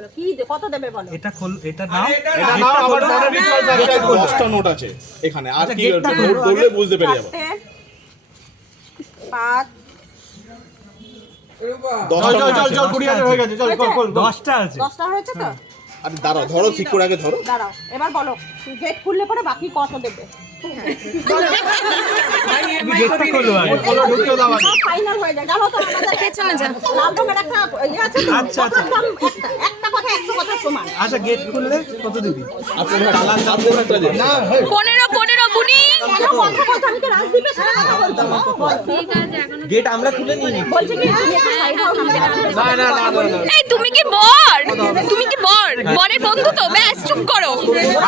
বলো কি কত দেবে বলো। এটা খোল, এটা নাও, এটা নাও, আবার পরে রিচুয়াল আছে। 10টা নোট আছে এখানে, আর কি নোট বললে বুঝতে পেরে যাবে। 5 চল 20,000 হয়ে গেছে, চল খোল। 10টা আছে। 10টা হয়েছে তো? আরে দাঁড়াও, ধরো ঠিক করে আগে ধরো। দাঁড়াও, এবার বলো গেট খুললে পরে বাকি কত দেবে? গেটটা খোলো আগে। ফাইনাল হয়ে যায়, জানো তো আমাদের পেছনে যা। লাল রঙের একটা ইয়ে আছে তো, আচ্ছা, আচ্ছা। একটা কথা 100 কথা সমান। আচ্ছা, গেট খুললে কত দিবি? আপনার কালার দাম দেবেনটা যে না 15 বুনি। কেন কথা বলছো? আমি কি রাজদীপের সাথে কথা বলছি? ঠিক আছে, এখন গেট আমরা খুলে নিয়ে নিই। বলছি কি তুমি একটু সাইড হও, আমাদের না। এই তুমি কি বর? তুমি কি বর? বরের বন্ধু তো, ব্যাস চুপ করো।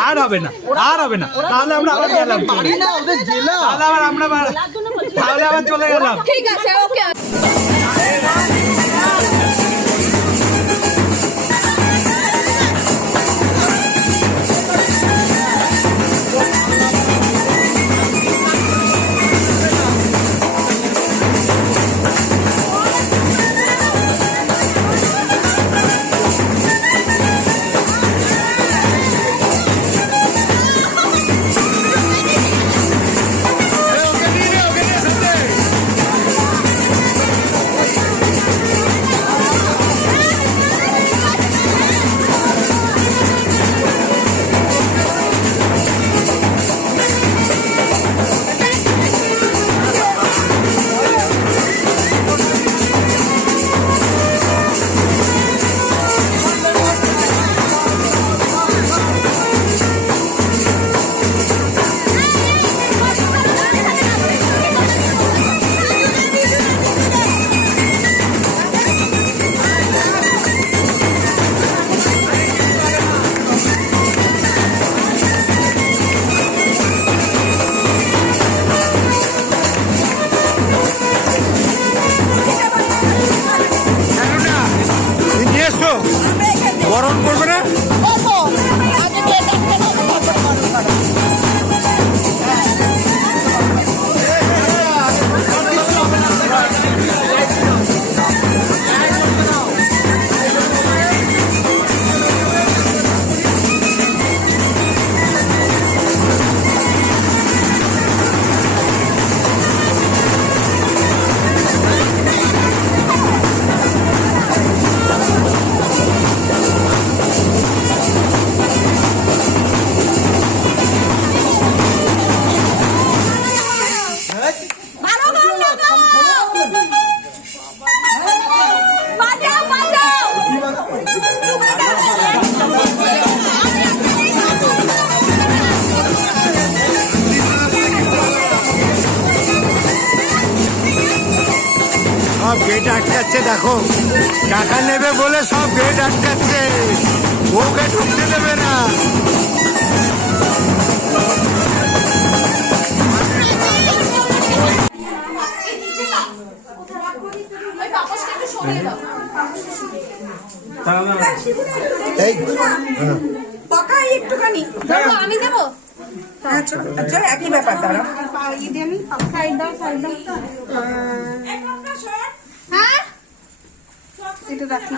আর হবে না, আর হবে না। তাহলে আমরা আবার গেলাম। তাহলে আবার চলে গেলাম। ঠিক আছে, ওকে। গরম করবে না? সব গেট আটকাচ্ছে, দেখো টাকা নেবে বলে সব গেট আটকাচ্ছে, ওকে ঢুকতে দেবে না। এই একটুখানি আমি দেবো। আচ্ছা একই ব্যাপার, দাঁড়া সাইড দাও, সাইড দাও। হ্যাঁ, এটা রাখি।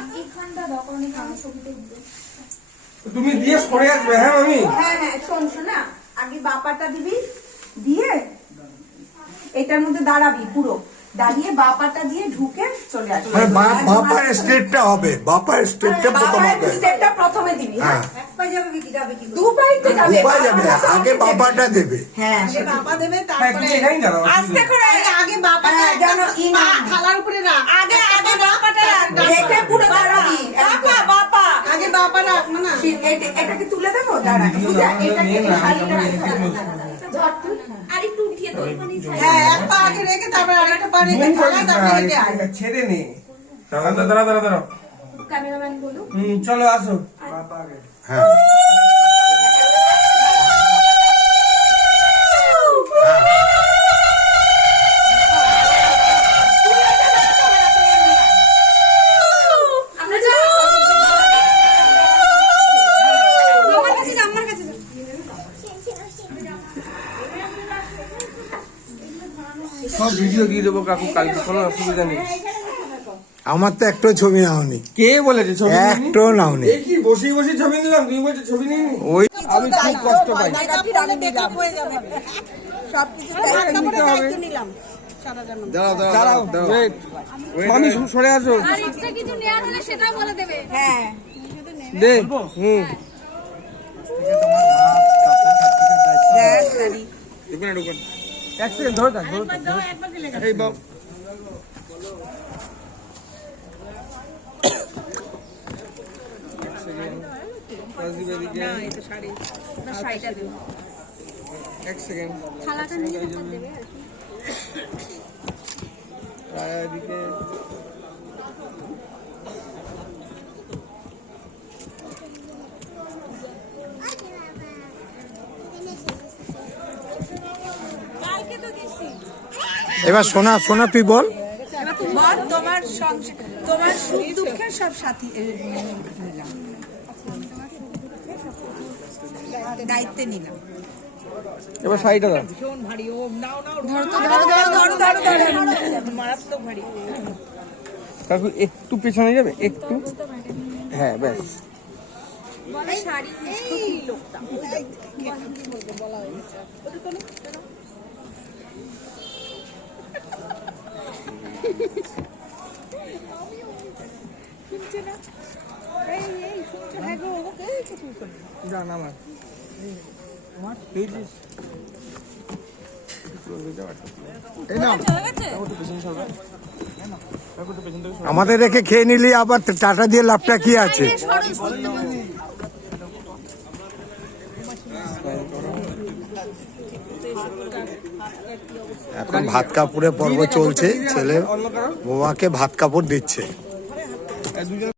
তুমি দিয়ে সরে আসবে। হ্যাঁ আমি হ্যাঁ শোন না, আগে বাপাটা দিবি, দিয়ে এটার মধ্যে দাঁড়াবি, পুরো দাঁড়িয়ে বাপাটা দিয়ে ঢুকে চলে আসবি। বাপার স্টেপটা হবে, বাপার স্টেপটা প্রথম হবে। স্টেপটা প্রথমে দিবি। হ্যাঁ, হ্যাঁ। এক পায়ে যাবে কি যাবে কি? দু পায়ে তো যাবে। দুপায় যাবে, আগে বাপাটা দেবে। হ্যাঁ, বাবা দেবে, হ্যাঁ তারপরে তুমি এখানেই দাঁড়াও। আস্তে করে আগে বাবা জানো থালার উপরে রাখ, আগে বাপাটা রাখ, রেখে পুরো দাঁড়াবি। বাপা আগে বাবা রাখ না। এটাকে তুলে দেবো, দাঁড়া বুঝা, এটাকে শাড়িটা ধর তুই, আর একটু উঠিয়ে তো। হ্যাঁ, এক পা আগে রেখে তারপর আরেকটা পা রেখে থালা, তারপরে হেঁটে আয়। ছেড়ে নে। দাঁড়া। ক্যামেরাম্যান বলো। চলো আসো। হ্যাঁ সব ভিডিও দিয়ে দেবো কাকু, কালকে কোনো অসুবিধা নেই। আমার তো একটু ছবি নাওনি, কে বলেছে ছবি নিইনি? একটু নাওনি। এই কি বসে বসে ছবি নিলাম, তুমি বলছো ছবি নিইনি? ওই আমি খুব কষ্ট পাই। মেকআপটা বেকআপ হয়ে যাবে সবকিছু নিতে হবে। নিলাম সারা জানো দাঁড়াও, wait. মামি সরে আসো। আর এক্সট্রা কিছু নেওয়ার হলে সেটাও বলে দেবে। হ্যাঁ দে হুম দেখ দাদি ঢুকুন এক সেকেন্ড ধরে থাক এই বাবু না এই তো শাড়ি না শাড়িটা দিও এক সেকেন্ড থালাটা নিয়ে হাত দেবে আর কি। এদিকে এবার সোনা সোনা তুই বল। বল তোমার সংসার তোমার সুখ দুঃখের সব সাথী নিলাম দায়িত্বে নিলাম এবার শাড়িটা দাও। মারাত্মক ভারী কাকু একটু পেছনে যাবে একটু, হ্যাঁ ব্যাস। শাড়ি জান আমার আমাদের রেখে খেয়ে নিলি আবার টাটা দিয়ে লাভটা কি আছে? এখন ভাত কাপড়ের পর্ব চলছে, ছেলে বৌমাকে ভাত কাপড় দিচ্ছে।